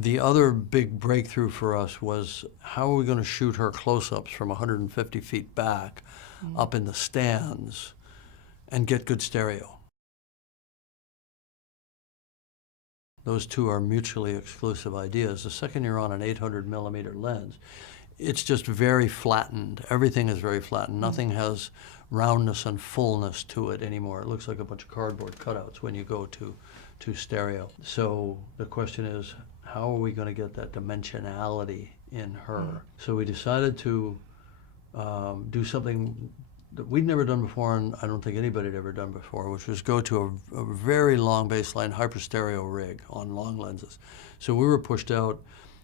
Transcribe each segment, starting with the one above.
The other big breakthrough for us was how are we going to shoot her close-ups from 150 feet back up in the stands and get good stereo. Those two are mutually exclusive ideas. The second you're on an 800 millimeter lens, it's just very flattened. Everything is very flattened. Nothing has roundness and fullness to it anymore. It looks like a bunch of cardboard cutouts when you go to stereo. So the question is, how are we going to get that dimensionality in her? So we decided to do something that we'd never done before, and I don't think anybody had ever done before, which was go to a very long baseline hyperstereo rig on long lenses. So we were pushed out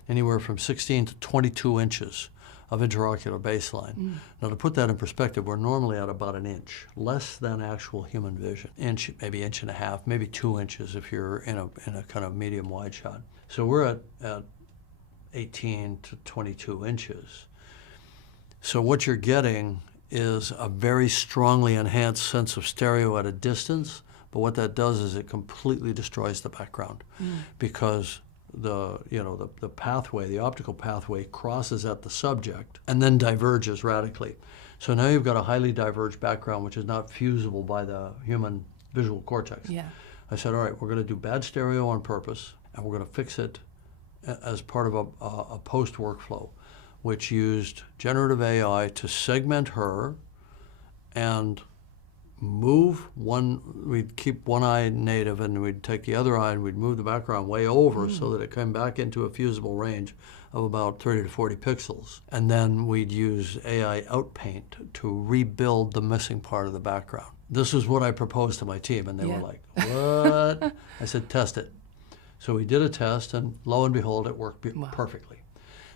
anywhere from 16 to 22 inches of intraocular baseline. Now, to put that in perspective, we're normally at about an inch, less than actual human vision. Inch, maybe inch and a half, maybe 2 inches if you're in a kind of medium wide shot. So we're at 18 to 22 inches. So what you're getting is a very strongly enhanced sense of stereo at a distance, but what that does is it completely destroys the background because the pathway, the optical pathway, crosses at the subject and then diverges radically. So now you've got a highly diverged background which is not fusible by the human visual cortex. Yeah. I said, all right, we're going to do bad stereo on purpose, and we're going to fix it as part of a post workflow, which used generative AI to segment her and move one. We'd keep one eye native and we'd take the other eye and we'd move the background way over so that it came back into a fusible range of about 30 to 40 pixels. And then we'd use AI outpaint to rebuild the missing part of the background. This is what I proposed to my team, and they were like, what? I said, test it. So we did a test, and lo and behold, it worked perfectly.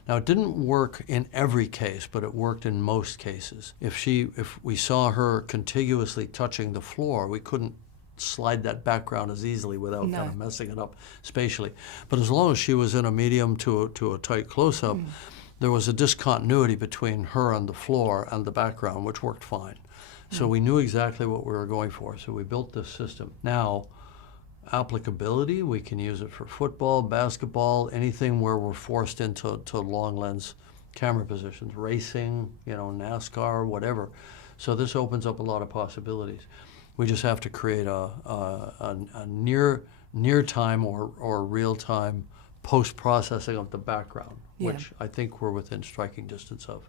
Now, it didn't work in every case, but it worked in most cases. If we saw her contiguously touching the floor, we couldn't slide that background as easily without kind of messing it up spatially. But as long as she was in a medium to a tight close-up, there was a discontinuity between her and the floor and the background, which worked fine. So we knew exactly what we were going for, so we built this system. Now, applicability, we can use it for football, basketball, anything where we're forced into long lens camera positions, racing, NASCAR, whatever. So this opens up a lot of possibilities. We just have to create a near time or real time post processing of the background, which I think we're within striking distance of.